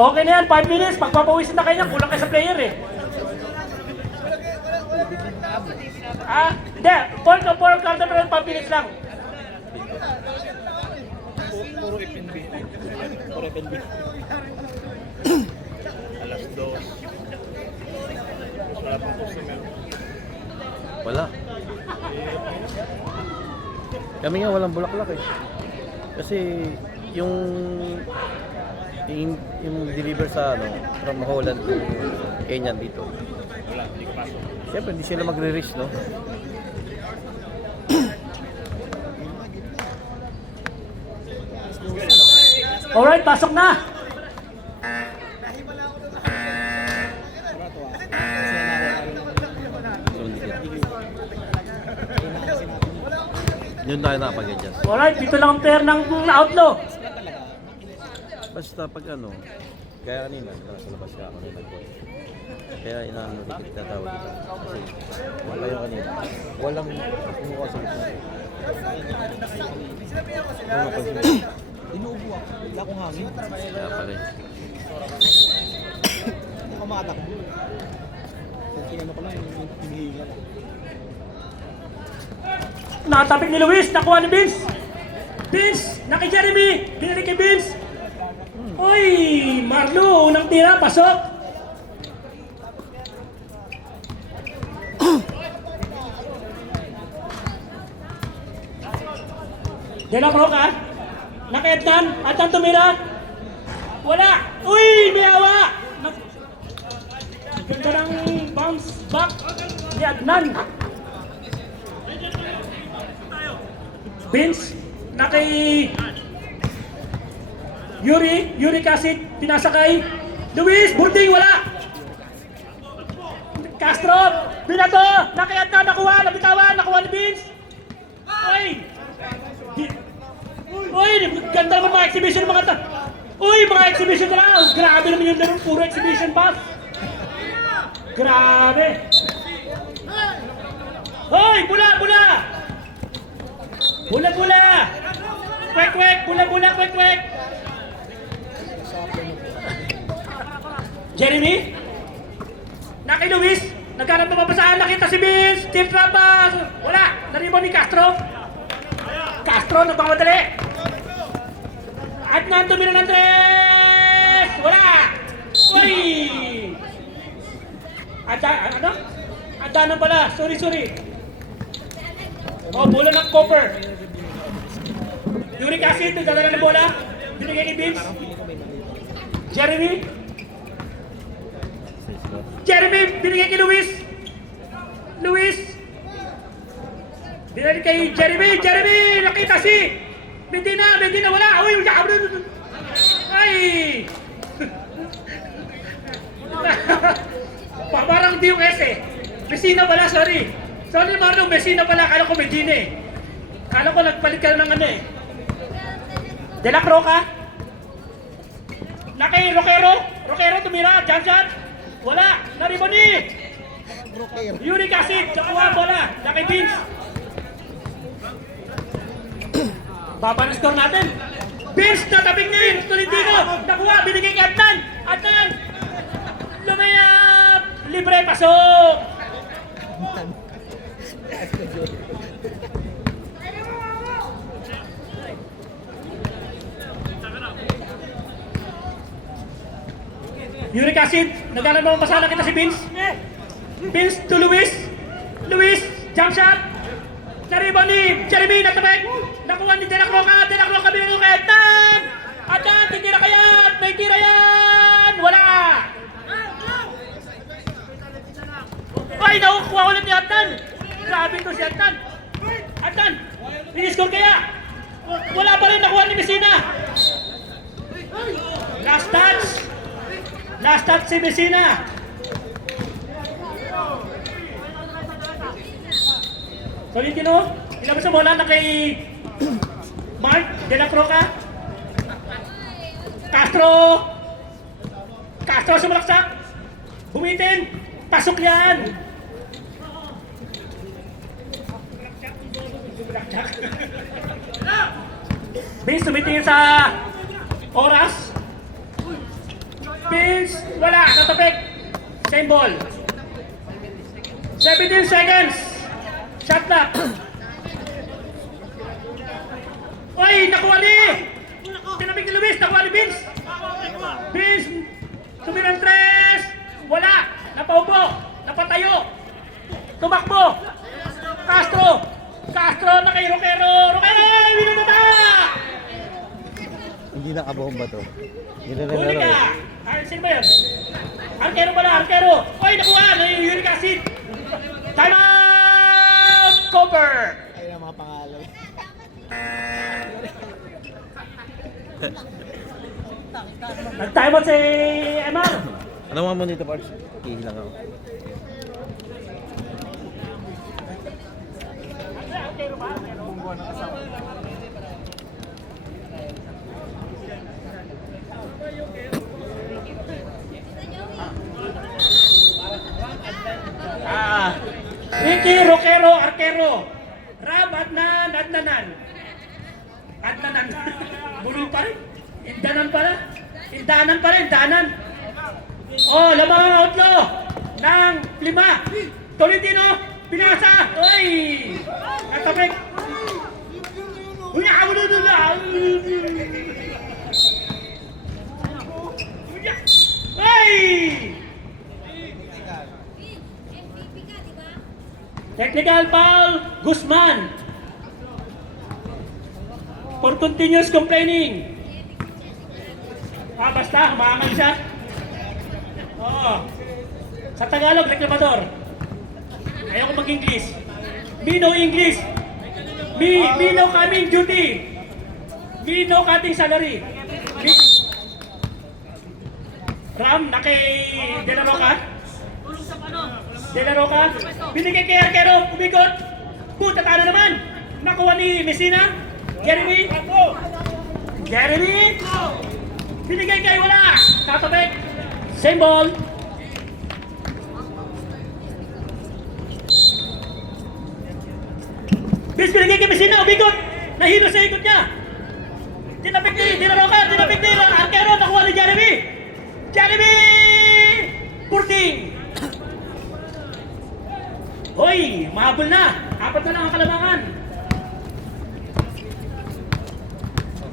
Okay na yan, 5 minutes. Pagpapawisin na kayo niyan, kulang kayo sa player eh. Hindi. 4 quarter pero 5 minutes lang. Puro FNB. Puro FNB. Alas 2. Wala pang customer. Wala. Kami nga walang bulaklak eh. Kasi yung deliver sa ano from Holland to Kenya dito. Wala, hindi ka pasok. Siyempre hindi sila magre-reach, no? Alright, pasok na. So, hindi kita. Yun tayo nakapag-adjust. Alright, dito lang ang pair ng outlaw. Basta pag ano, kaya kanina, nasa labas ka ako nila. Kaya inaano dito tatawag kita. Kasi wala yung kanina. Walang kumuha sa ito. Inuubo ako. Wala akong hangin. Kaya pala eh. Hindi ako makatakbo. Kung kinano ko lang, hinihinga lang. Nakatapik ni Luis, nakuha ni Vince. Vince, naki Jeremy. Binili kay Vince. Uy, Marlo, unang tira, pasok. De La Roca, naka-Ednan, Adnan tumira. Wala. Uy, may awa. Ganda ng bounce back ni Adnan. Vince, na kay Yuri kasi pinasakay. Luis, Burding, wala. Castro, binato, nakayat na, nakuha, nabitawan, nakuha ni Vince. Uy, ganda naman mga exhibition ng mga Uy, mga exhibition na lang. Grabe naman yung laro, puro exhibition pass. Grabe. Hoy, bula, bula. Bula, bula. Kwek, kwek, bula, bula, kwek, kwek. Jeremy? Naki Luis? Nagkanap na mapasaan, nakita si Vince. Team Trampas. Wala, naribo ni Castro. Castro, nagpamadali. At nantumira ng tres. Wala. Uy. Ano? Adanan pala. Sorry. Oh, bola ng copper. Yuri kasi ito, dadala ng bola. Binigay ni Vince. Jeremy, binigay kay Luis. Binigay kay Jeremy, nakita si Medina, wala. Uy, ay. Parang di yung S eh. Messina pala, sorry. Sorry Marlon, Messina pala. Kala ko Medina eh. Kala ko nagpalit ka ng ano eh. De La Roca. Nakay Roquero tumira, Janjan. Wala, nariboni. Yuri kasi, nakuha bola. Nakay Vince. Baba na score natin. Vince, natabing din. Tolentino, nakuha, binigay kay Adnan. Lumayap. Libre, pasok. Yuri Kasid, nagkalan mo pasala kita si Vince. Vince to Luis, jump shot. Naribo ni Jeremy, natabek. Nakuha ni De La Roca binigay kay Adnan, titira kaya, may tira yan. Wala. Ay, nakukuha ulit ni Adnan. Grabe to si Adnan. I-score kaya. Wala pa rin, nakuha ni Messina. Last touch si Messina. Tolentino, ilabas sa bola na kay Mark De La Roca. Castro sumalaksak. Bumitin. Pasok yan. Vince, tumitingin sa oras. Vince, wala. Natapik. Same ball. 17 seconds. Shot clock. Oy, nakuha ni! Tinapik ni Luis, nakuha ni Vince. Vince, tumirang 3. Wala. Napaupo. Napatayo. Tumakbo. Castro na kay Roquero. Roquero! Winunata! Hindi nakabomba to. Hindi na Huli nalaro. ka! Sino ba yun? Arquero pala, arquero! Oy, nakuha! Uric acid! Time out! Cover! Ayun ang mga pangalan. Nag-time out si Emar! Ano mga mo dito, Pards? Hihilang ako. Ricky, Roquero, arquero! Ram, Adnanan! Bulol pa rin! Indanan pa rin! Oh, lamang ang outlaw ng 5. Tolentino, pinasa! Oy! Natapik! Uya, Oy! Technical foul, Guzman. For continuous complaining. Basta, humakamay siya. Oo. Sa Tagalog, reklamador. Ayaw ko mag-English. Me no English. Me no coming duty. Me no cutting salary. Ram, na kay De La Roca. De La Roca. Binigay kay Arquero, umigot. Puta ka na naman. Nakuha ni Messina. Jeremy. Binigay kay wala. Tatapik. Same ball. Bis binigay kay Messina, umigot. Nahilo sa ikot niya. Tinapik ni De La Roca. Tinapik ni Arquero. Nakuha ni Jeremy. Purting. Hoy, mahabol na. 4 na lang ang kalamangan.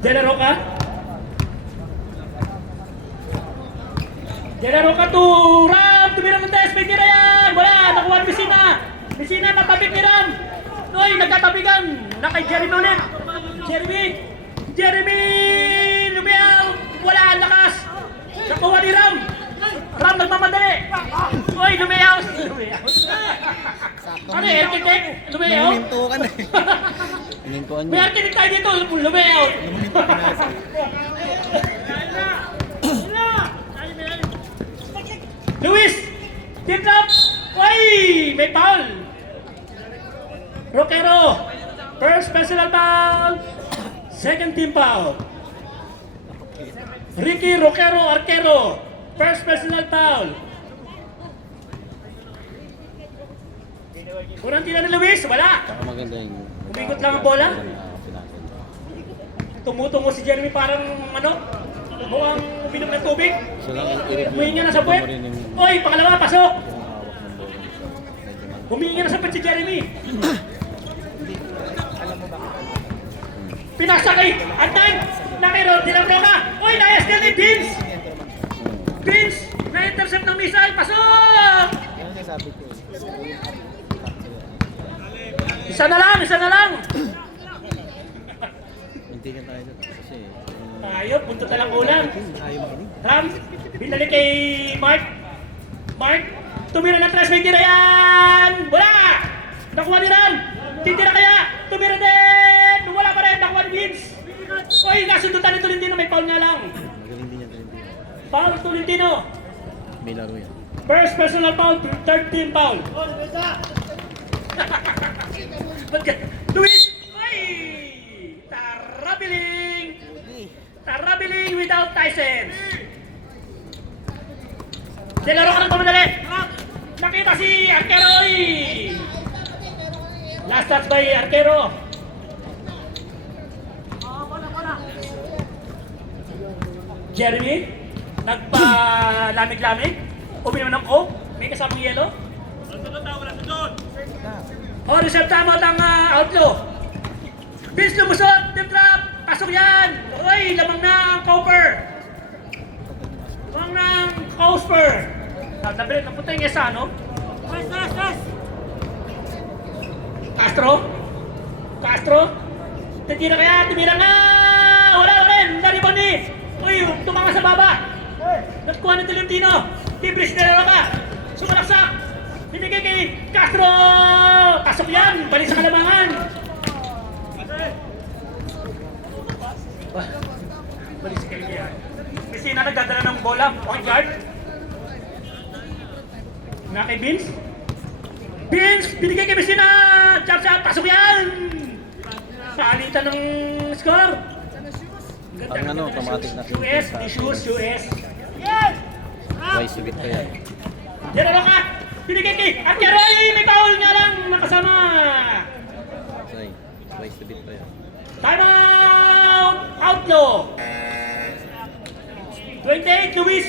De La Roca. De La Roca to Ram. Tumirang ng test. May tira yan. Wala. Nakuha ni Messina. Messina natapik ni Ram. Hoy, nagkatapikan. Na kay Jeremy ulit. Jeremy. Lumiyaw. Wala. Ang lakas. Nakuha ni Ram. Ram nagmamadali. Hoy, lumiyaw. Ano eh, architect? Lumiyaw? Naminto ka na eh. Hinintuan May niya. architect tayo dito. Lumiyaw. Naminto ka na. Luis! Tip up! Uy! May foul! Roquero! First personal foul! Second team foul! Ricky Roquero Arquero! First personal foul! Kurang tira ni Luis, wala! Saka maganda yung... Umigot lang ang bola? Tumutungo si Jeremy parang ano? Mukhang uminom ng tubig. So lang, i-review. Humingi na sa puwet. Oy, pangalawa, pasok! Yung hawak ng bola. Humingi na sa puwet si Jeremy. Pinasa kay Adnan! Nakiro, De La Roca! Oy, na-estel ni Vince! Na-intercept ng missile, pasok! Ano sasabi ko? Isa na lang! Hintikan tayo doon. Kasi... Tayo, punto na lang ulam. Ayaw makinig. Ram, binali kay Mark. Tumira ng 3, may tira yan! Wala! Nakuha ni Ram! Titira kaya! Tumira din! Wala pa rin! Nakuha ni Vince! Oy, nasundutan ni Tolentino, may foul nga lang. Magaling din yan, Tolentino. Foul Tolentino. May laro yan. First personal foul, third team foul. Luis! Oy! Tarabiling without license. De La Roca ng pamadali. Nakita si Arquero. Oy! Last touch by Arquero. Jeremy. nagpa-lamig-lamig, uminom ng coke, may kasabang yelo. O, reserve tamot ang outlaw. Vince lumusot, tip trap, pasok yan. Uy, lamang ng Cooper. Lamang ng Cooper. Nabilit ng puting isa, no? Castro? Tumira nga! Wala rin! Naribon ni! Uy, tumanga sa baba! Nagkuha ng Tolentino! Tibris na ka! Sumalaksak! Binigay kay Castro! Pasok yan! Balik sa kalamangan! Balik sa kalamangan. Messina nagdadala ng bola. Point guard. Na kay Vince. Vince! Binigay kay Messina! Chop shot! Pasok yan! Paalitan ng score! Ang ano, automatic na US! US! Twice subit ko yan. Yan ano ka! Binigay kay Atyaroy! May foul nga lang! Nakasama! Sorry, twice subit ko yan. Time out! Outlaw! 28, Luis!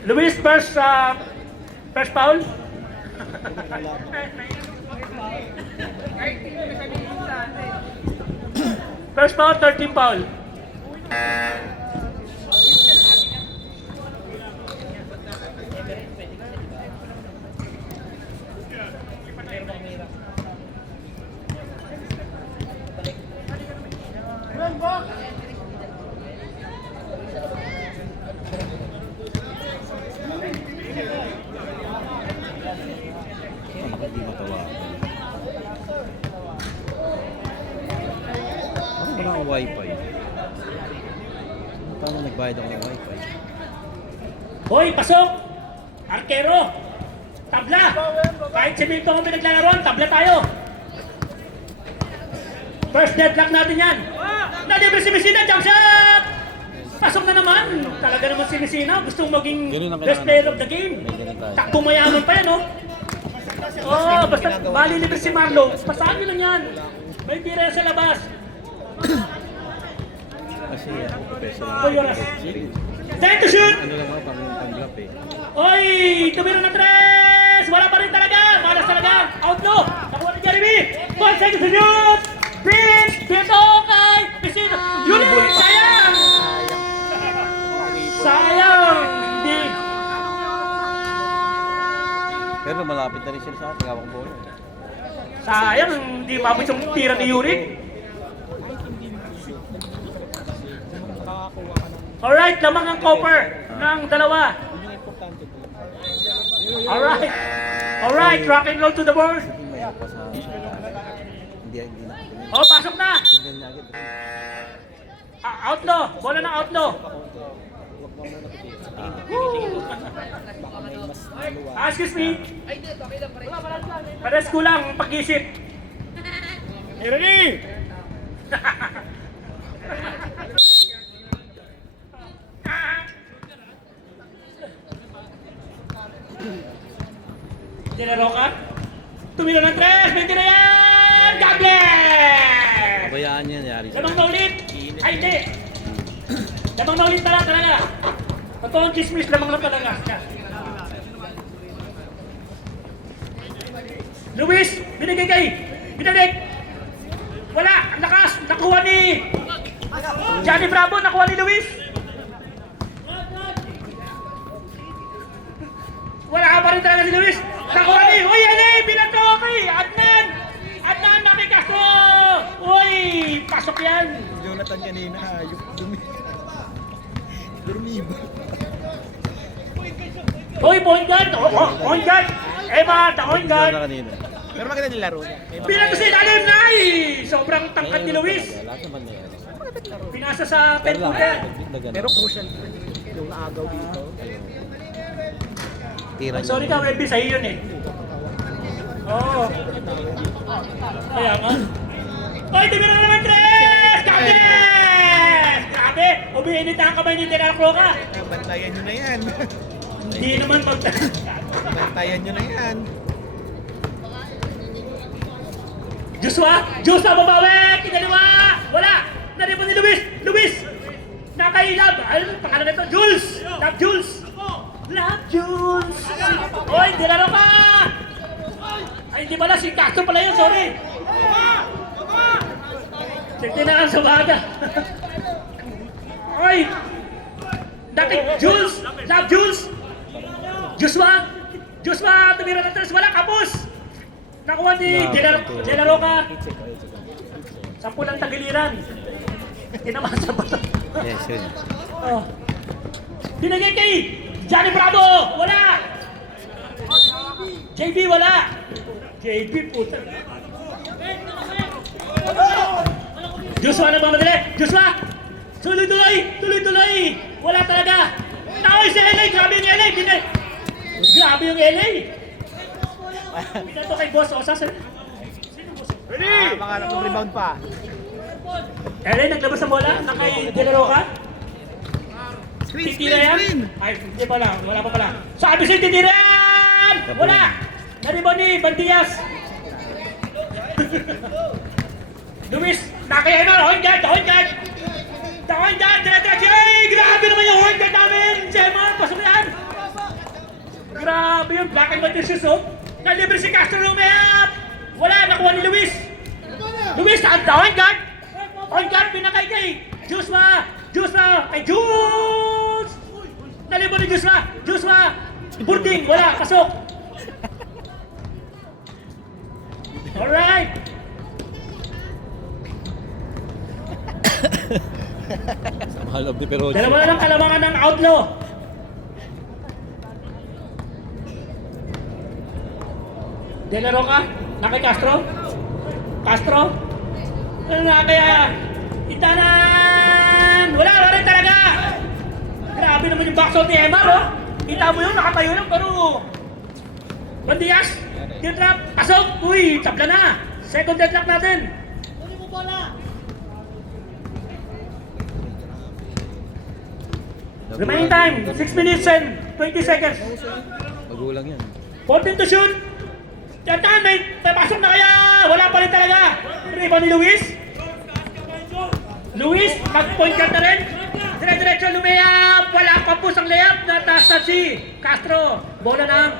Luis, first foul. First foul, 13 foul. Hindi matawa. Ano ba ang wifi? Paano nagbayad ako ng wifi? Hoy, pasok! Arkero! Tabla! Kahit si Milton ang pinaglalaroan, tabla tayo! First deadlock natin yan! Nalibre si Messina, jump shot! Pasok na naman! Talaga naman si Messina, gustong maging Ganun ang best kailangan player of natin. the game. May ganun tayo. Takbong mayaman pa yan, no? Oh, basta bali libre si Marlo. Pasahan nyo lang yan. May pira sa labas. Kasi ako professional. Hoy, oras. Time to shoot! Ano lang ako, pang-bluff eh. Oy! Tumira na tres! Wala pa rin talaga! Malas talaga! Outlaw! Nakuha ni Jeremy! 1 second to shoot! Vince! Dito kay Messina! Yun! Sayang! Sayang! Hindi! Pero malapit na rin sila sa ating hawak bola. Sayang! Hindi mabot yung tira ni Yuri. Alright, lamang ang Cooper ng dalawa. Alright. Alright, rock and roll to the board. Hindi may pa sa hindi na. Oh, pasok na. Tingnan niya agad. Outlaw. Bola ng outlaw. Excuse me. Pares kulang pag-isip. Ready? Roca. Tumira ng tres. 20 na yan. God bless! Pabayaan niya, yari siya. Lamang na ulit. Ay, hindi. Lamang na ulit talaga. Totoong chismis, lamang lang talaga. Luis, binigay kay. Binalik. Wala, ang lakas. Nakuha ni Johnny Bravo, nakuha ni Luis. Wala ka pa rin talaga si Luis. Nakuha ni, uy, binato kay Adnan. Adnan, nakikaso. Uy, pasok yan. Jonathan kanina, yung Durmiba. Uy, point guard. Point guard. Ema, point guard. Na kanina. Pero maganda yung laro niya. Pinato sa ilalim na sobrang tangkad ni Luis. Lahat naman na yan. Pinasa sa pen Pero lang, cooler. Pero crucial yung naagaw dito. Tira niya. Sorry ka, Webby, sa'yo yun eh. Oo. Kaya nga. Oy, tumira na naman tres! Kabes! Grabe! Umiinit ang kamay ni Tenal Croca. Bantayan nyo na yan. Hindi naman Bantayan nyo na yan. Joshua babawi! Kinaliwa! Wala! Naribon ni Luis! Luis! Nakailab! Ano pangalan nito? Jules! Love Jules! Love Jules! Oy, dinaro ka! Ay, hindi pala, si Castro pala yun, sorry! Sige na lang sa baga. Oy! Dati Jules! Love Jules! Joshua! Tumira na tres! Wala! Kapos! Nakuha ni De La Roca. Sampu lang tagiliran. Tinamasa pa. Yes, yun. Oh. Binigay kay Johnny Bravo! Wala! JB wala! JB puta. Joshua na ba madali? Joshua! Tuloy-tuloy! Wala talaga! Nakoy si LA! Grabe yung LA! Grabe yung LA! Pinato kay Boss Osas. Baka rebound pa. LA naglabas ng bola. Nakay De La Roca. Titira yan? Ay, hindi pala. Wala pa pala. Sabi si titira yan! Wala! Naribon ni Bandias. Luis, nakaya na. Point guard! Dire-diretso! Ay, grabe naman yung point guard namin! Gemma, pasok yan! Grabe yun. Black and white yung shoes, oh. Nalibre si Castro Lumeap! Wala, nakuha ni Luis! Luis, ang point guard! Point guard, pinakay kay Joshua! Kay Jules! Nalibre ni Joshua! Burding, wala, pasok! Alright! Sa mahal of the Peroche. Dalawa na lang kalamangan ng outlaw! De La Roca, nakay Castro. Ano na kaya? Itanan! Wala rin talaga! Grabe naman yung backshot ni Emar, oh! Kita mo yun, nakatayo lang, pero... Bandias! Deadlock! Pasok! Uy, tabla na! Second deadlock natin! Remaining time, 6 minutes and 20 seconds. Magulang yan. 14 to shoot! Tiyan, may pasok na kaya! Wala pa rin talaga! Rebound ni Luis! Nag-point guard na rin! Dire-diretso Lumeap! Wala pa po ang layup! Natasa si Castro! Bola ng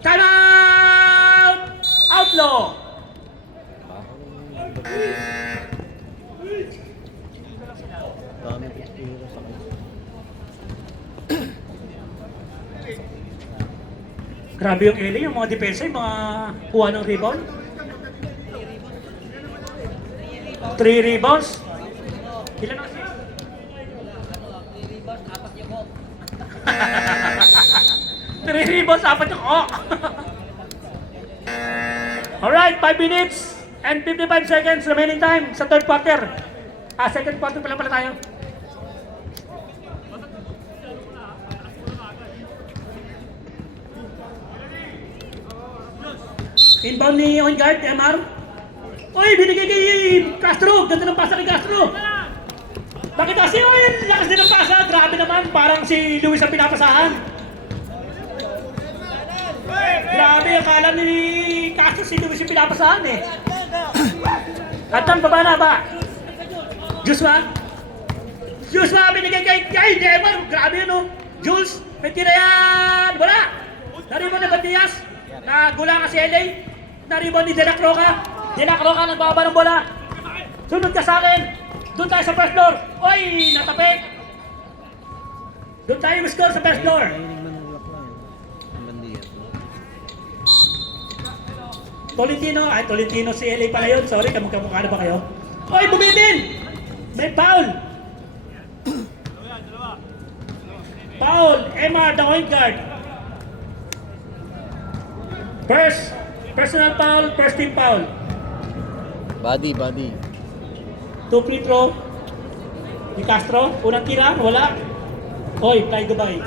timeout! Outlaw! Dami picture sa akin. Grabe yung LA, yung mga depensa, yung mga kuha ng rebound. 3 rebounds. Ilan ang assist? 3 rebounds, 4 yung Alright, 5 minutes and 55 seconds remaining time sa third quarter. Second quarter pala tayo. Inbound ni on guard, MR. Uy, binigay kay Castro. Ganda ng pasa kay Castro. Bakit kasi, uy, lakas din ng pasa. Grabe naman, parang si Luis ang pinapasahan. Grabe, akala ni Castro si Luis yung pinapasahan eh. Atan, baba na ba? Joshua, binigay kay Demar. Grabe yun, oh. Jules, may tira yan. Wala. Naribon na Bandias. Nagula ka si LA. Naribon ni De La Roca. Nagbaba ng bola. Sunod ka sa akin. Doon tayo sa first floor. Oy, natapik. Doon tayo score sa first floor. Tolentino si LA pala yun. Sorry, kamukha na ba kayo? Oy, bumitin! May foul. Emma, the point guard. Personal foul, first team foul. Body. 2 free throw. Ni Castro, unang tira, wala. Hoy, fly Dubai.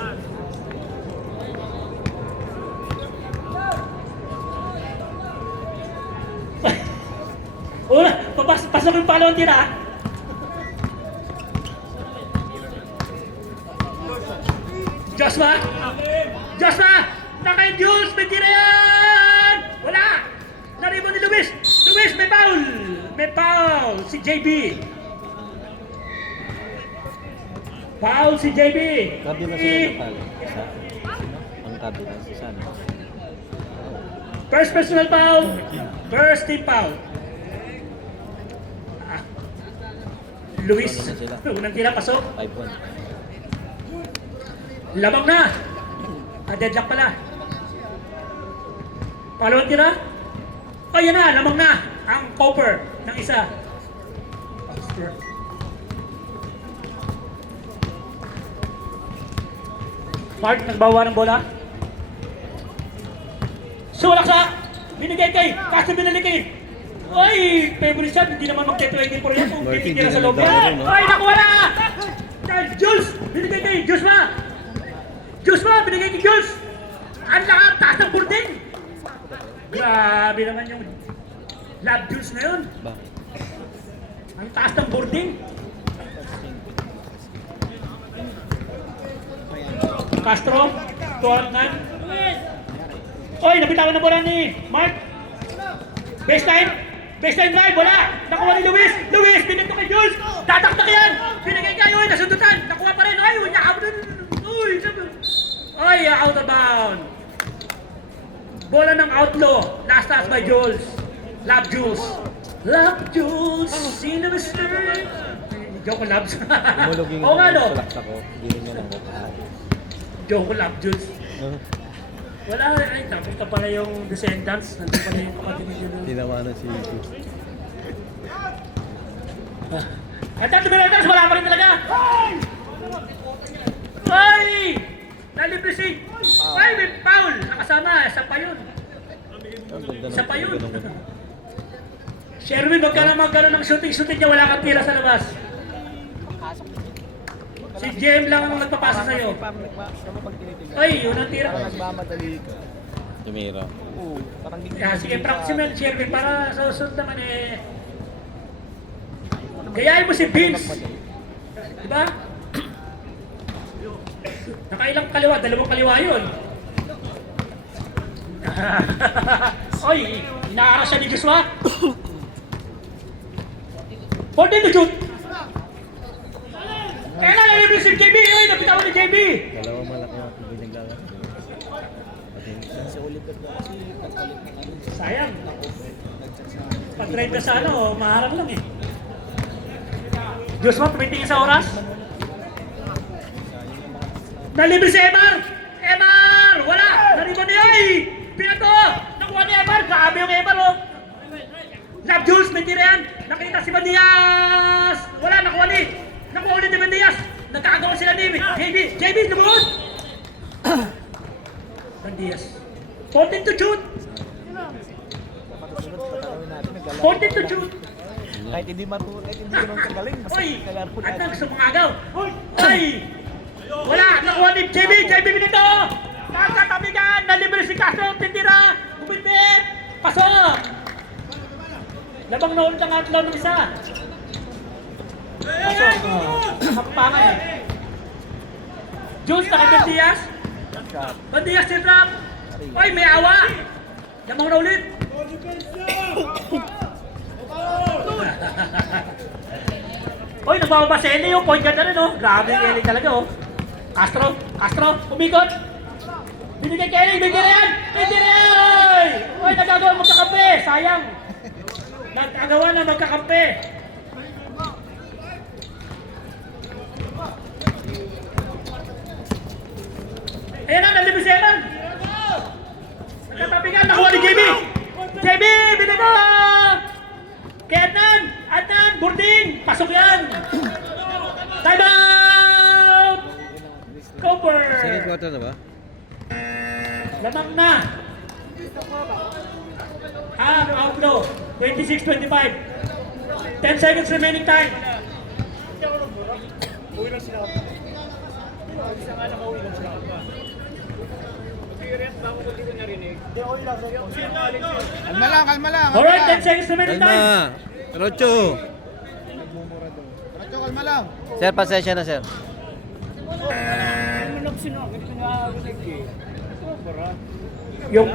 Pasok yung palawang tira. Joshua! Nakay Jules! May tira yan! Wala! Naribon ni Luis! may foul! May foul si JB. Foul si JB. Kabi na sila ng pala. Isa. Ang kabi na si San. First personal foul. First team foul. Ah. Luis. Unang tira, pasok. 5-1. Lamang na. Deadlock pala. Palawang tira. O yan na, lamang na. Ang copper ng isa. Mark, nagbawa ng bola. Sulaksa! Binigay kay Castro Binalikin. Ay, favorite shot. Hindi naman magte-24 yan kung Martin, titira sa hindi loob na yan. nagdaro, no? Ay, nakuha na! Jules! Binigay kay Joshua! Joshua! Binigay kay Jules! Ang lakas! Taas ng boarding! Grabe naman yung love Jules na yun. Bakit? Ang taas ng boarding. Castro, tuwarnan. Oy, nabitawan na bola ni Mark. Baseline. Baseline drive, bola. Nakuha ni Luis. Luis, binigay kay Jules. Tataktak yan. Binigay kayo, oy, nasundutan. Nakuha pa rin. Ay, out. Uy, oy, out of bound. Bola ng outlaw. Last touch by Jules. Love Jules. Love Jules. Sino Mr. Joke Labs. Umulog yung Oo nga no. sulaksa ko. Hindi rin yan ang mukhaan. Joke Love Jules. Wala, ay, tapos ka pala yung descendants. Nandun pala yung kapatid niyo doon. Tinawanan si Yuki. At ang Tumirotas, wala pa rin talaga. Ay! Nalibre si... Ay, may foul! Nakasama, isa pa yun. Ang ganda ng Isa pa yun. ganda ng- Sherwin, huwag ka na magkaroon ng shooting niya, wala kang tira sa labas. Si JM lang ang nagpapasa sa'yo. Ay, yun ang tira. Nagmamadali ka. Tumira. Oo. Parang hindi Kaya sige, practice mo yan, Sherwin, para sa susunod naman eh... Gayahin mo si Vince. Diba? Nakailang kaliwa, dalawang kaliwa yun. Oy, inaaras siya ni Joshua. 14 to shoot. Kaya na, nalibig si JB. Oy, napitawan ni JB. Dalawang malaki ang biniglagan. sa Oliver na kasi nagpalit ng ano. Sayang. Pag-drive ka sa ano, maharap lang eh. Joshua, tumitingin sa oras. Nalibre si Emar! Emar! Wala! Nariba niya eh! Pinato! Nakuha ni Emar! Grabe yung Emar oh! Love Jules, may tira yan! Nakita si Bandias! Wala! Nakuha ulit ni Bandias! Nagkakagawa sila ni JB! Lumuhod! Bandias. 14 to shoot! Sunod, patanawin natin. 14 to shoot! Kahit hindi marunong, kahit hindi ganun kagaling. Basta Oy! kalaro At natin. gusto mong agaw! Oy! Wala! Nakuha ni JB! JB binito! Nakakatabigan! Nalibre si Castro! Tindira! Bumibit! Pasok! Labang na ulit ang atlaw ng isa! Pasok! Kapapangan eh! Jules, nakabindias! Bandias si Trap! Oy! May awa! Labang na ulit! Oy, nagbababa si Eli oh, point guard na rin oh. Grabe yung Eli talaga oh. Castro, umikot. Binigay kay Eli, binigay na yan! Oy, nagagawa magkakampi, sayang. Nagagawa na magkakampi. Ayan na, nalibis si Eman. Nagkatabigan, nakuha ni JB. JB, binigo! Kay Adnan, boarding, pasok yan. Time out! Cooper! Second quarter na ba? Lamang na. Outlaw, 26-25. 10 seconds remaining time. Kalma lang. Alright, 10 seconds remaining time. Kalma! Rocho! Racho, kalma lang. Sir, pasensya na sir. Yung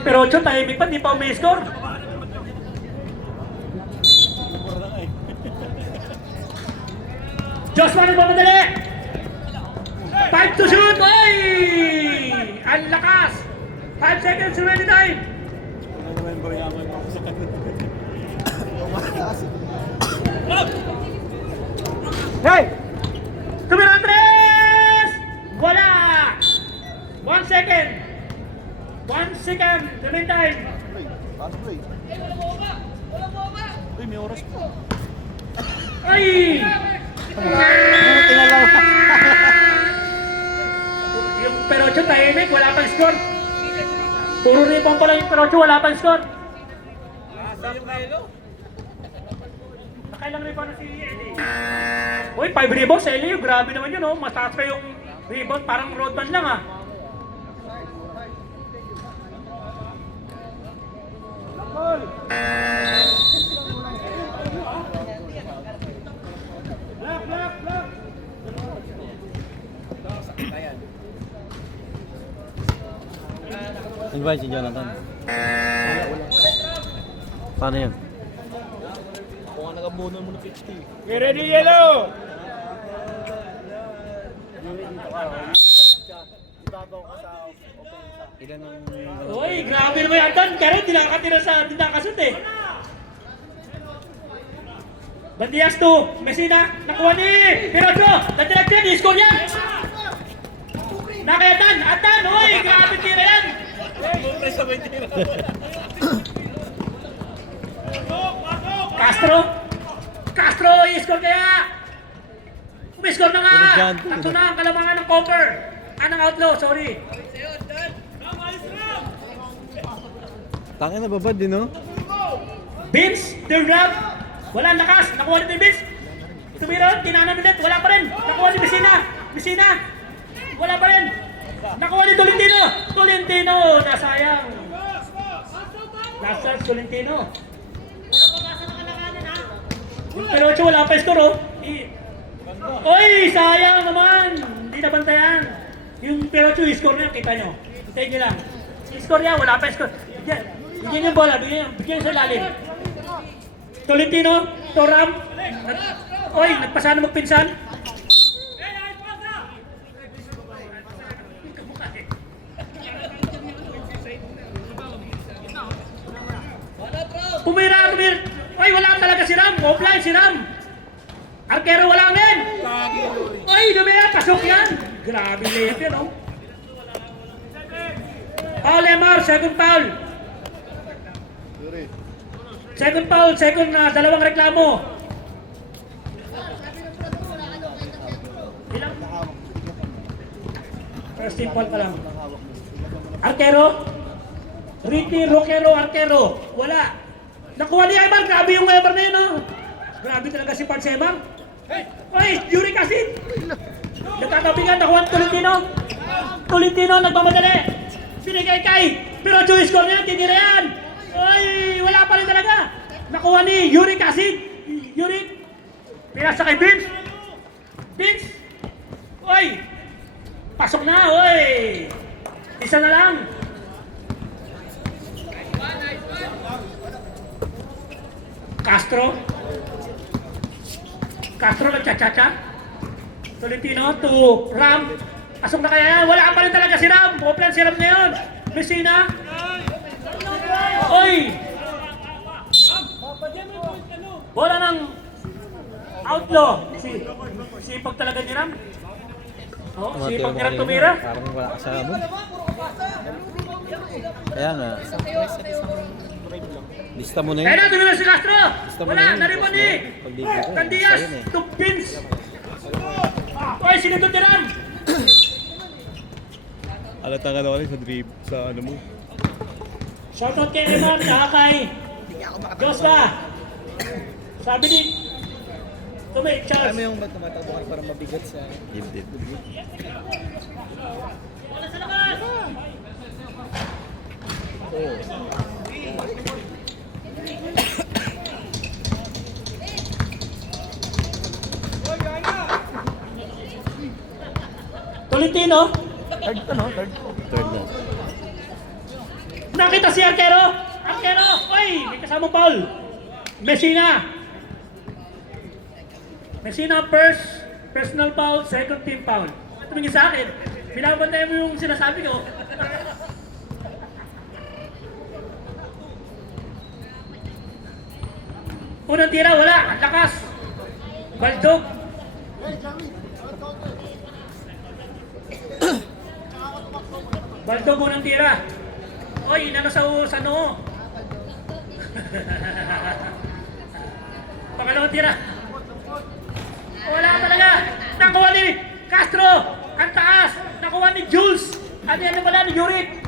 Perocho, tahimik pa, di pa umi-score. Joshua nagmamadali. 5 to shoot. Oy! Ang lakas. 5 seconds remaining time. Remember yaman ako sa kanila. Hey! Tumira ang tres! Wala! 1 second. 1 second remaining time. Fast play. Uy, may oras pa. Ay! Buti na lang. Yung Perocho tahimik, wala pang score. Puro rebound pa lang yung Perocho, wala pang score. Nakailang rebound na si Eli? Uy, 5 rebounds sa Eli, grabe naman yun, oh. Mataas pa yung rebound, parang road band lang, ah. Invite si Jonathan. Paano yan? Kung nga nakabuno mo na 50. Get ready, yellow! Ilan ang... Uy, grabe naman yan, Don. Pero hindi nakakatira sa tinakasut, eh. Bandias to, Messina, nakuha ni Perocho, nadirect yan, i-score yan! Nakayatan, Atan, uy, grabe tira yan! Castro, i-score kaya! Umi-score na nga! Takto na ang kalamangan ng Copper! Ng Outlaw, sorry! Tangin na babad din, no? Vince, third grab! Walang lakas, nakuha ni Vince! Tumira, tinanan ulit, wala pa rin! Nakuha ni Messina! Wala pa rin! Nakuha ni Tolentino, nasayang! Last chance, Tolentino. Yung Perocho, wala pa score, oh. Oy, sayang naman! Hindi nabantayan. Yung Perocho, i-score niya, kita nyo. Hintayin nyo lang. I-score niya, wala pa score. Bigyan yung bola, bigyan sa lalim. Tolentino, Toram. Oy, nagpasa na magpinsan. Pumira. Oy, wala talaga si Ram. Offline si Ram. Arquero wala men. Oy, dumaya, pasok yan. Grabe layup yan, oh. Paul Emar, second foul. Second foul, dalawang reklamo. Ilang? First team foul pa lang. Arquero. Ricky, Roquero, Arquero. Wala. Nakuha ni Emar, grabe yung Emar na yun, oh. Grabe talaga si Pans Emar. Oy, Uric acid. Nagkatabigan, nakuha ni Tolentino, nagmamadali. Binigay kay, pero Joey score niya, tinira yan. Oy, wala pa rin talaga. Nakuha ni Uric acid. Pinasa kay Vince. Oy, pasok na, oy. Isa na lang. Castro nagchachacha. Tolentino to Ram. Pasok na kaya yan. Wala pa rin talaga si Ram. Offline si Ram na yun. Messina. Oy! Bola ng Outlaw. Sipag talaga ni Ram. Oh, sipag ni Ram tumira. Parang wala ka sa mo. Kaya nga. Lista mo na yun. Kaya na, tumira si Castro. Lista mo Wala, na yun. naripon ni Candias to Vince. Oy, sinundot ni Ram. Alata ka na sa drip sa ano mo. Shoutout kay Eman, saka kay Josta. Sabi ni Charles. Alam mo yung tumatakbo ka para mabigat sa... Dibdib. Wala sa labas! Tolentino. Third na. Nakita si Arquero. Oy, may kasamang foul. Messina first. Personal foul, second team foul. Tumingin sa akin. Binabantay mo yung sinasabi ko. Unang tira, wala. Ang lakas. Baldog. Baldog unang tira. Oy, inano sa noo. Pangalawang tira. Wala talaga. Nakuha ni Castro. Ang taas. Nakuha ni Jules. Ano yan pala ni Yurik?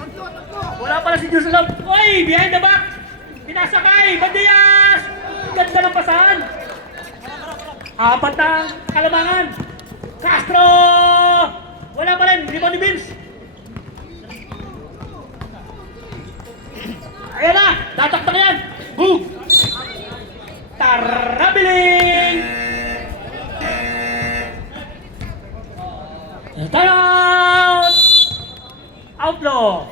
Wala pala si Jules alam. Oy, behind the back. Pinasakay. Bandias. Ganda ng pasahan. Apat ang kalamangan. Castro. Wala pa rin. Rebound ni Vince. Ayan na. Tataktak yan. Boom. Tarabiling. Timeout! Outlaw!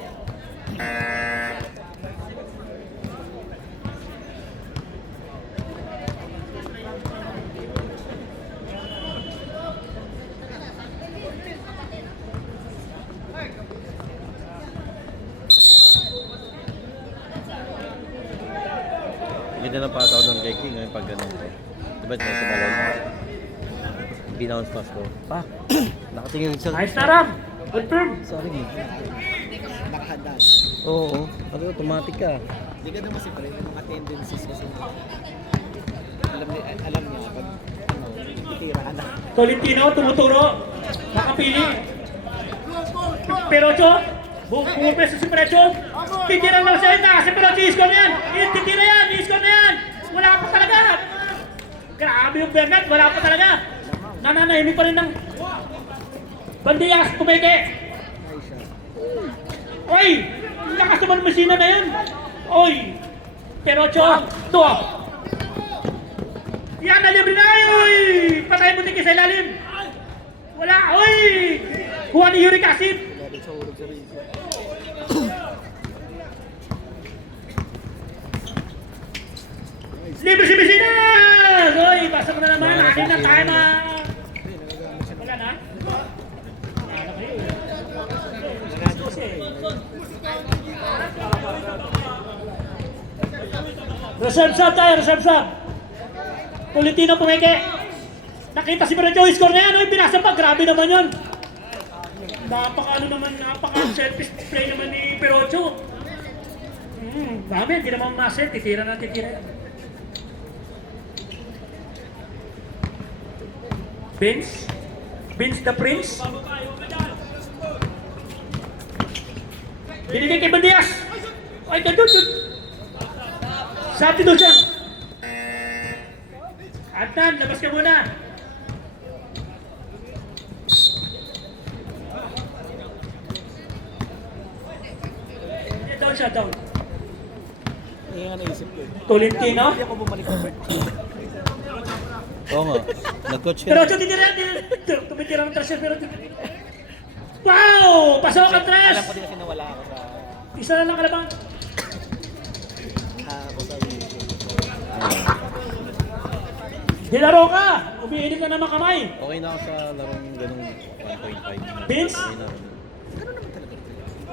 Hindi na pataw doon kay King ngayon pag ganun. Diba ito tumalon? Binounce pass ko. Pa! Nakatingin siya. Nice na Ram! Confirm! Sorry. Nakahanda. Oo. Sabi ko, automatic ka. Hindi ka naman si Pre, may mga tendencies kasi. Alam niya pag tira ka na. Tolentino, tumuturo. Nakapili. Perocho. Bumupes si Perocho. Titira lang siya ita. Si Perocho, i-score na yan. Titira yan, i-score na yan. Wala pa talaga. Grabe yung Bernat, wala pa talaga. Nananahimik pa rin ng Bandias, kumeke. Oy! Lakas naman Messina na yan. Oy! Perocho, tuwa. Yan, nalibre na. Oy! Patay mo tingin sa ilalim. Wala. Oy! Kuha ni Uric Acid. Dahil sa urog sa rin. Libre si Messina! Oy, pasok na naman. Akin na tayo na. Wala na? Wala kayo. Reserve sub tayo, reserve sub. Tolentino pumeke. Nakita si Perocho, score na yan. Oy, binasa pa. Grabe naman yun. Napaka-selfish play naman ni Perocho. Dami, hindi naman ma-set. Titira na titira. Vince? Vince the Prince? Binigay kay Bandias! Ay, doon! Sabi doon siya! Adnan, labas ka muna! Down siya, down. Hindi nga naisip ko. Tolentino? Hindi ako bumalik ng bird. Oo nga. Nag-coach Pero ka. tumitira ng trash pero wow! Pasok ang trash! Alam ko din kasi nawala ako sa... Isa na lang kalabang. Ako sa Dilaro ka! Umiinit ka naman kamay. Okay na ako sa larong ganung 1.5. Vince? Okay na.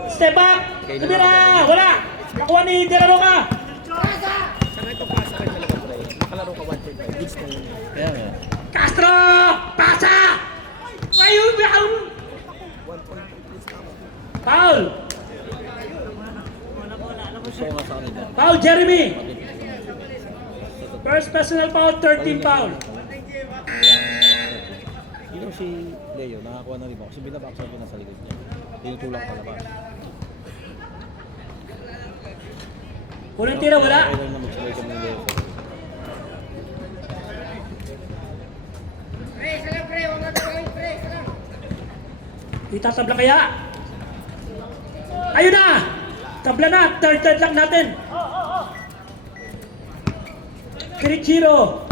Step back! Tumira! Wala! Nakuha ni Dilaro ka! Sa ito pa sa rin talaga Pre. Nakalaro ka 1.5. Beats na yun. Kaya nga. Castro! Pasa! Ayun! 1.5 beats na ako. Foul! Gusto ko nga sa kanila. Foul, Jeremy! First personal foul, 13 foul. Yung si Leo, nakakuha na rin ako. Kasi binabaksan ko na sa likod niya. Tinutulak palabas. Unang tira, wala. Okay lang na mag-sabay kami ni Leo. Itatabla kaya? Ayun na! Tabla na! Third lang natin. Kirichiro.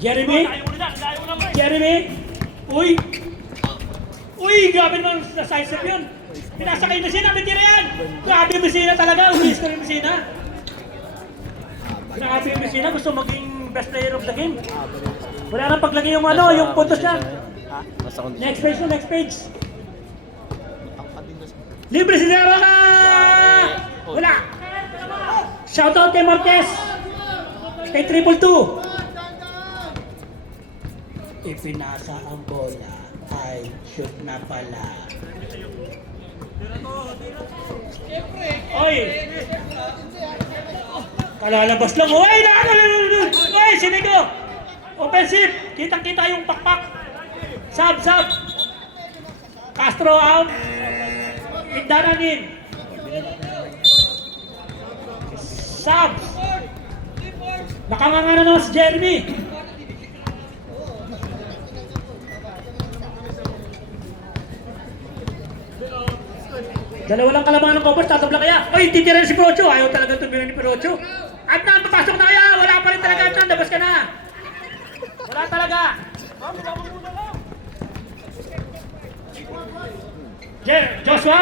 Jeremy? Jeremy? Uy! Uy! Grabe naman sa size up yun. Pinasakay yung Messina, may tira yan! Grabe yung Messina talaga, umis ko yung Messina. Grabe yung Messina, gusto maging best player of the game. Wala nang paglagay yung ano, yung puntos niya. Ha? Nasa kondisyon. Next page na, next page. Tangkad din na sa... Libre si Zero na! Wala! Shoutout kay Marquez! Kay 222! Ipinasa ang bola ay shoot na pala. Oy! Kalalabas lang. Oy! Oy! Sinigo! Offensive! Kitang-kita yung pakpak. Sub! Castro out. Higdanan in. Subs! Nakanganga na naman si Jeremy. Dalawa lang kalamangan ng covers, tatabla kaya. Ay, titira si Procho. Ayaw talaga tumira ni Procho. Adnan, papasok na kaya. Wala pa rin talaga, Adnan. Labas ka na. Wala talaga. Joshua?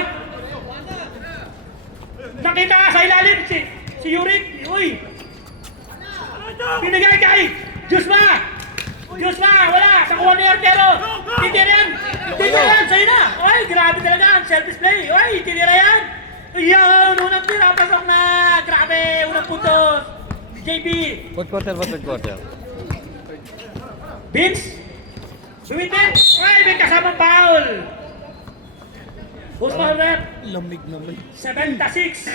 Nakita ka sa ilalim si Yurik. Uy! Pinigay kay Joshua! Joshua, wala! Nakuha ni Artero! Titira yan! Titira yan! Sa'yo na! Uy, grabe talaga! Self-display! Uy, titira yan! Yun! Unang tira! Pasok na! Grabe! Unang puntos! JB! Fourth quarter ba third quarter? Vince! Suwit Vince! Uy, may kasamang foul! Who's foul rep? Lamig naman. 76.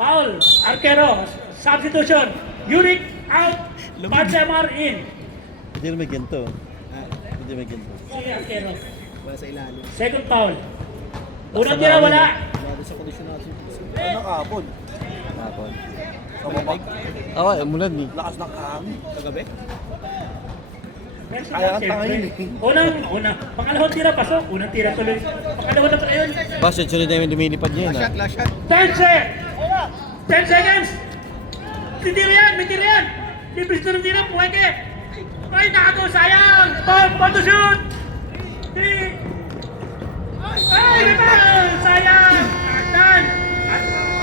Foul. Arquero. Substitution. Yurik out. Pachamar in. Hindi na may ginto. Ha? Hindi may ginto. Si Arquero. Wala sa ilalim. Second foul. Unang tira wala. Wala sa kondisyon natin. Ano kahapon? Hapon. Sa babag? Oo, umulan ni. Lakas ng hangin. Kagabi? Meron Kaya ang siyempre. tanga yun eh. Unang. Pangalawang tira pasok. Unang tira tuloy. Pangalawa na pala yun. Bakit sunod na yung lumilipad niya yun Last shot, ah? last shot. 10 seconds. Titira yan. May tira yan. Libre ng tira. Puwede. Ay, nakagaw. Sayang. Ball to shoot. Ay, rebound. Sayang. Nakagdan.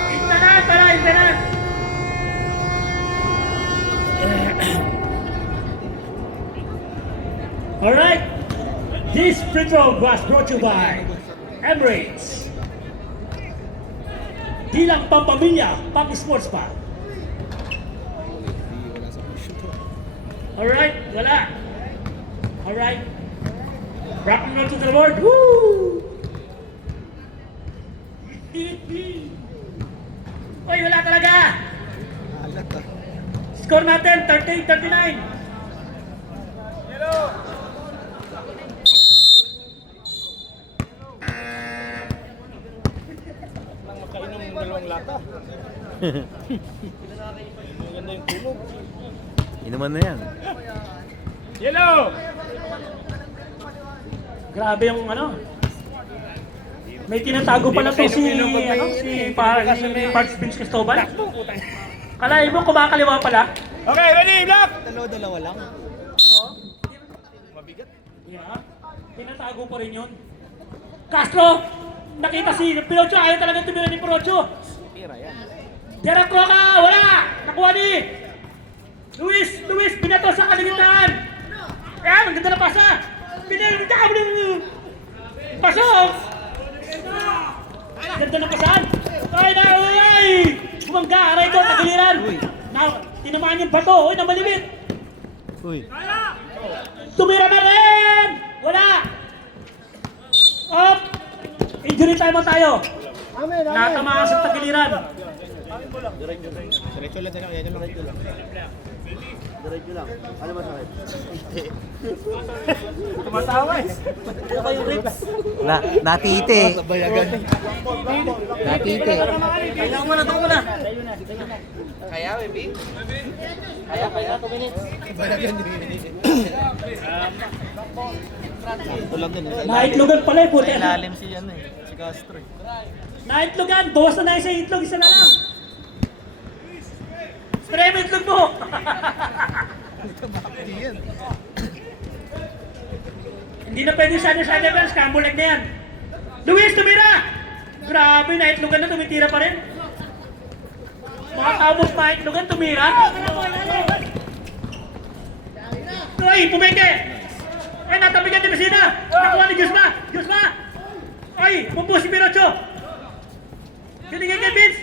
Intanan. Alright, this free throw was brought to you by Emirates. Di lang pampamilya, pang sports pa. Wala sa kondisyon to. Alright, wala. Alright. Rock and roll to the board. Woo! Uy, wala talaga. Alat ah. Score natin, 38-39. Nang makainom ng dalawang lata. Maganda yung tulog. Inuman na yan. Yellow! Grabe yung ano. May tinatago pala to si Parks Vince Cristobal. Kalahin mo kumakaliwa pala. Okay, ready, block! Dalawa lang. Mabigat. Yeah. Tinatago pa rin yun. Castro! Nakita si Pirocho. Ayaw talaga tumira ni Pirocho. Pira yan. Derek Roca! Wala! Nakuha ni Luis! Binato sa kaligitan! Ayan! Ang ganda na pasa! Pasok! Ganda na pasan! Ay na! Ay! Bumangga! Aray ko! Tagiliran! Tinamaan yung bato! Uy! Namalimit! Uy. Tumira na rin! Wala! Up! Injury time tayo! Natamaan sa tagiliran! Diretso lang tayo. Yan yung diretso lang. Diretso lang. Ano masakit? Tumatawa eh. Natite. Sabayagan. Natite. Kaya mo na, ito muna. Kaya, baby? Kaya. 2 minutes. Sabayagan din. Ito lang din. Naitlogan pala eh, puti. Ilalim si ano eh. Si Castro eh. Naitlogan! Bawas na sa itlog, isa na lang! Spray mo itlog mo! Hindi yan. Hindi na pwede sa defense, scramble egg na yan. Luis, tumira! Grabe, naitlogan na, tumitira pa rin. Mga kabos naitlogan, tumira. Ay, Ay, pumeke! Ay, natabigan ni Messina! Nakuha ni Jusma! Jusma! Ay, pumpo si Pinocho! Binigay kay Vince!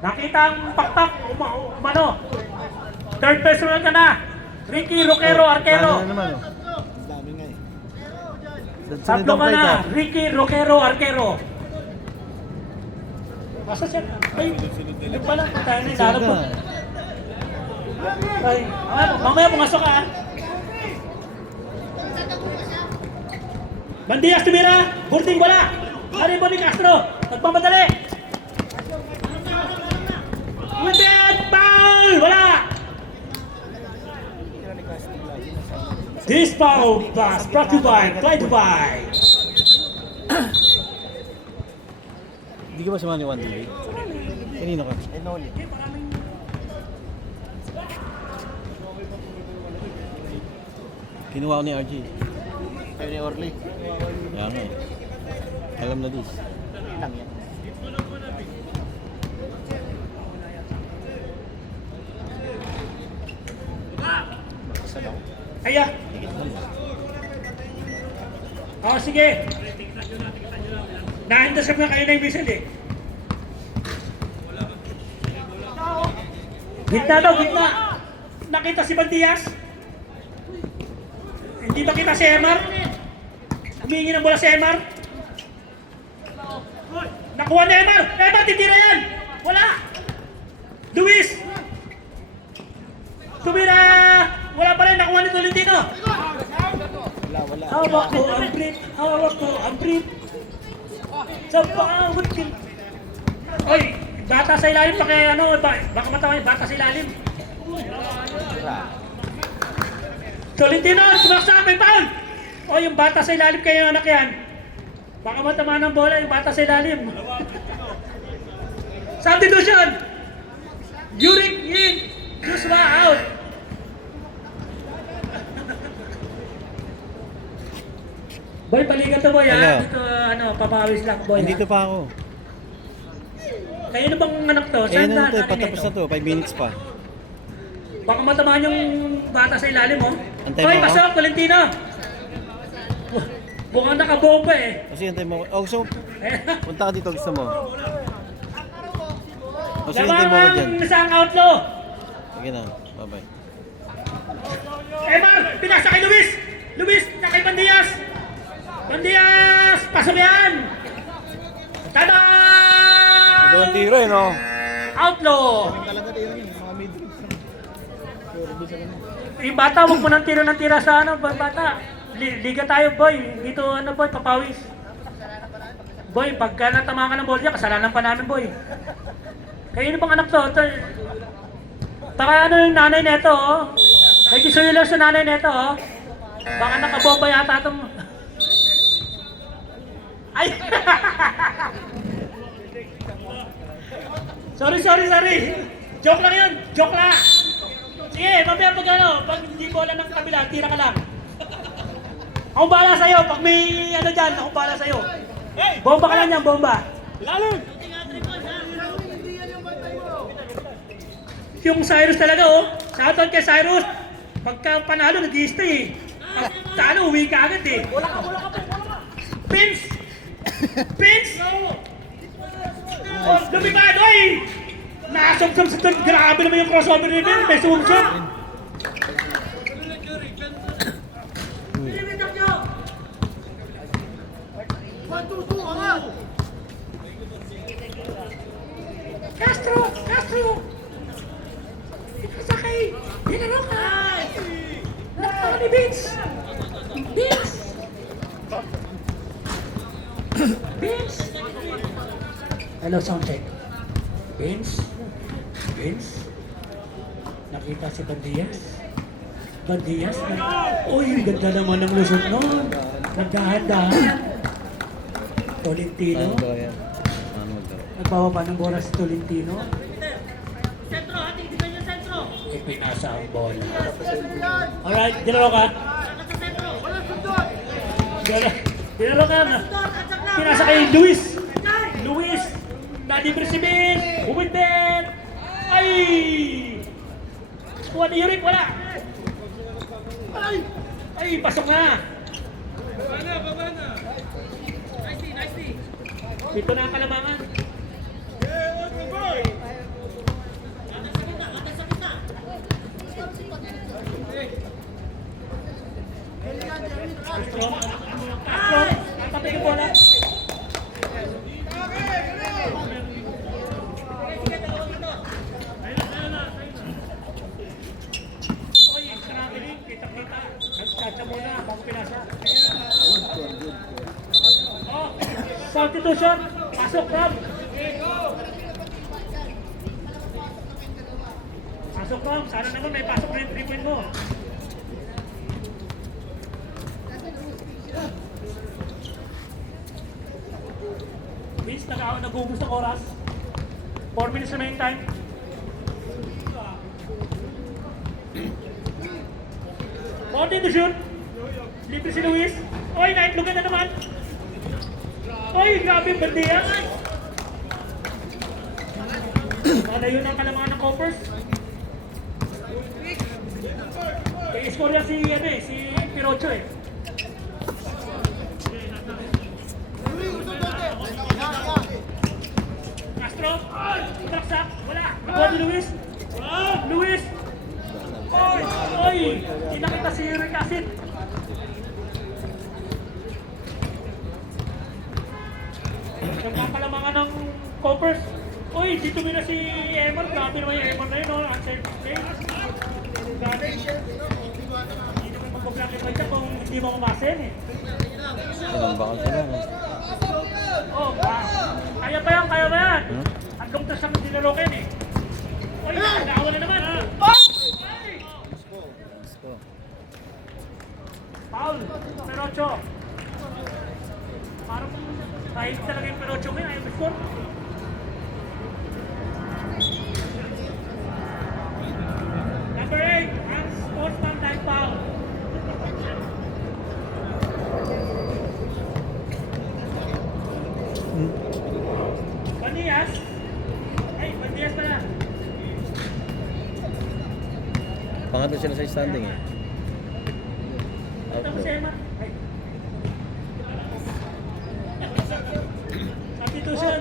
Nakita ang pakpak, umano. Third personal ka na. Ricky Roquero Arquero. Ano naman, oh. Ang dami nga eh. Sunod Tatlo ang ka plate, na. ah. Ricky Roquero Arquero. Basta siya. Ay, yung pala. Tayo na Sunod po. na. Ay, mamaya pumasok ka. Bandias tumira. Burting wala. Aribo ni Castro. Nagpamadali. Windet! Foul! Wala! This foul pass brought to you by Play Dubai. Hindi ka ba sumali 1DB? Kanino ka? Kinuha ko ni RG. Kayo ni Orly. Kaya nga eh. Alam na dis. Lang yan. Kaya. Oh, sige. Nahintasap na kayo na yung Vincent eh. Gitna daw, gitna. Nakita si Bandias. Hindi ba kita si Emar? Humingi ng bola si Emar. Nakuha ni Emar. Emar, titira yan. Wala. Luis. Tumira. Wala pa rin. Nakuha ni Tolentino. Hawak ko ang brief. Hawak ko ang brief. Sa bawat kin... Oy, bata sa ilalim pa kaya ano, baka matawa yung bata sa ilalim. Tolentino, sumaksa, may foul! O yung bata sa ilalim kaya anak yan. Baka matama ng bola yung bata sa ilalim. Substitution! Yurik in! Joshua out! Boy, paligat na boy ha. Hello. Dito ano, papawis lang boy. Andito pa ako. Kayo na bang anak to? Eh, Saan ano na to? Patapos na to. 5 minutes pa. Baka matamaan yung bata sa ilalim, oh. Antay Hoy, mo ako? pasok, Tolentino! Mukhang nakabomba eh. Kasi antay mo. Oh, so, punta ka dito. Gusto mo. Kasi Lamang antay mo ako dyan. ang isang outlaw. Sige na. Bye-bye. Emar, pinasa kay Luis! Luis, na kay Bandias! Bandias! Pasok yan! Tada! Walang tiro eh, no? Outlaw! Yung bata, huwag mo nang tira sa ano, bata. Liga tayo, boy. Dito, ano, boy, papawis. Boy, pagka natama ka ng bola, kasalanan pa namin, boy. Kayo na bang anak to? Taka ano yung nanay neto, oh. May kisuyo lang sa nanay neto, oh. Baka nakabomba yata itong... Ay! sorry. Joke lang yun. Joke lang. Sige, mamaya pag ano, pag hindi bola ng kabila, tira ka lang. Ako bahala sa'yo. Pag may ano dyan, ako bahala sa'yo. Bomba ka lang yan, bomba. Lalim! Yung Cyrus talaga, oh. Shoutout kay Cyrus. Pagka panalo, nag-i-stay eh. Talo, uwi ka agad eh. Bola ka. Vince! Oh, lumipad, oy! Nasubsab sa third. Grabe naman yung crossover ni Vince. May sumsub. Castro! Sakay! Dinaro ka! Nakaka ni Vince! Vince! Hello, sound check. Vince? Nakita si Bandias? Uy, ganda naman ng lusot nun. Nagdahan-dahan. Tolentino. Ano ba yan? Ano magkaroon? Nagbababa ng bola si Tolentino. Sentro, ating di ba yung sentro? Ipinasa ang bola. Alright, dinaro ka. Sa sentro, walang sundot! Dinaro ka. Pinasa kay Luis. Luis. Nalibre si Ben. Humidben. Ay! Kuha ni Yurik, wala. Ay, pasok na. Dito na ang kalamangan. Castro, napatay yung bola. Oy, scrambling, kita-kita. Nagchatcha muna bago pinasa. Oh, substitution. Pasok, Rob. Pasok, Rob. Sana naman may pasok na yung 3-point mo. Vince, nag-ubus ng oras. 4 minutes remaining time. Mountain to shoot. Libre si Luis. Oy, naitlugan na naman. Oy, grabe yung bandiya. Malayo ng kalamangan ng Coppers. Kaya score yan si Pirocho eh. Castro, traksak, wala. Nakuha ni Luis. Luis. Oy, kinakita si Rick Acid. Nagkakalamangan ng Coppers. Uy, dito na si Emon. Grabe naman yung Emon na yun, no? Unsafe play. Grabe. Hindi naman magpaprakit lang siya kung hindi mo kumasin, eh. Ilang bakal ka lang eh. Oh, kaya pa yan, kaya pa yan. Hanggang tas ang dinalokin, eh. Uy, nakawa na naman, ha? Paul, Perocho. Parang kahit talaga yung Perocho ngayon, ayaw score. Number 8, ang sportsman time foul. Bandias. Ay, Bandias pala. Pangatlo sila sa standing eh. Ito mo si Emma. Ay. Substitution.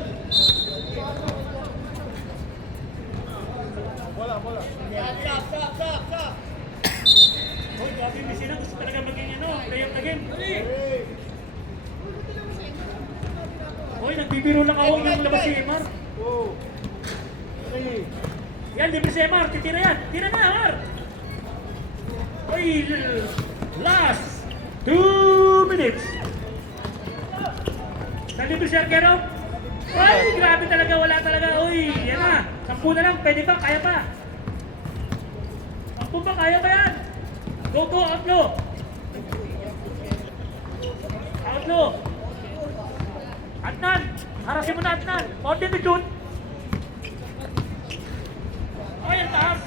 Oh, grabe yung Messina. Gusto talaga maging player na game. Hoy, nagbibiro lang ako yung labas si Emar. Yan, libre si Emar. Titira yan. Tira na, Emar. Hoy, last 2 minutes. Nalibre si Arquero. Ay, grabe talaga. Wala talaga. Uy, yan na. 10 na lang. Pwede pa. Kaya pa. 10 pa. Kaya pa yan. Go, outlaw. Outlaw. Adnan. Harasin mo na, Adnan. Mountain to shoot. Ay, ang taas.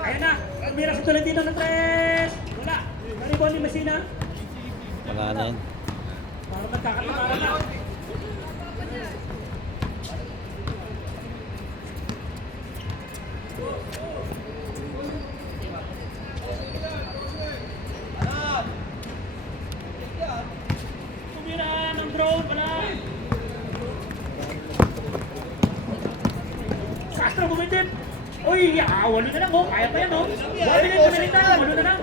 Ayan na. Tumira si Tolentino ng 3. Wala. Naribon ni Messina. Wala na yun. Parang nagkakatimaran na. Tumira ng drone. Wala. Castro bumitin. Uy, walo na lang, oh. Kaya pa yan, oh. 1 minute, 2 minute na, walo na lang.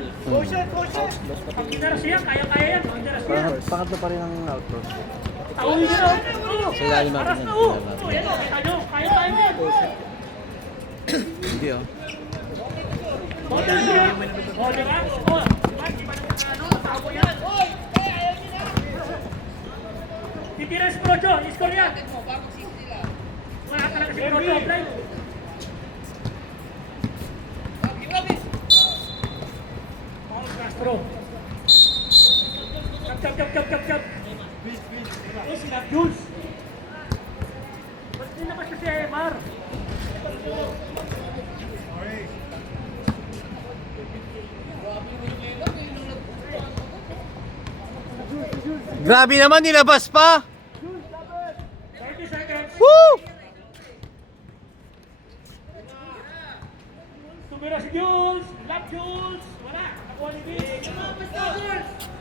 Pag inaras yan, kaya yan. Pag inaras yan. Pangatlo pa rin ang outro. Tawin nyo, oh. Sa ilalim natin Aras yan, na, sa oh. ilalim natin. Oh, yan, oh. Kita nyo, kaya tayo yan. Hindi oh. Mountain nyo. Oh, di ba? Oh, di ba? Di ba tabo yan? Titira si Procho, i-score yan. Wala talaga si Procho, apply. Castro. Kap. Oh, sila Jules. Ba't nilabas na si Emar? Grabe naman, nilabas pa! 30 seconds. Woo! Tumira si Jules. Lap Jules. Wala. Nakuha ni Vince.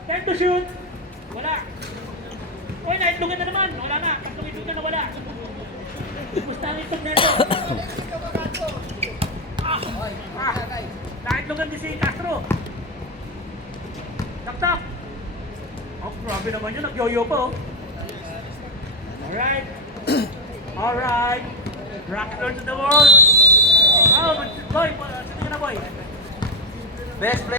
Time to shoot. Wala. Uy, naitlugan na naman. Wala na. Tatlong itlugan na wala. Gusto ang itlog na ito. Naitlugan din si Castro. Tak-tak. Oh, grabe naman yun. Nag-yoyo pa, oh. Alright. Alright. Rock and roll to the world. Oh, boy. Sige na, boy. Best play.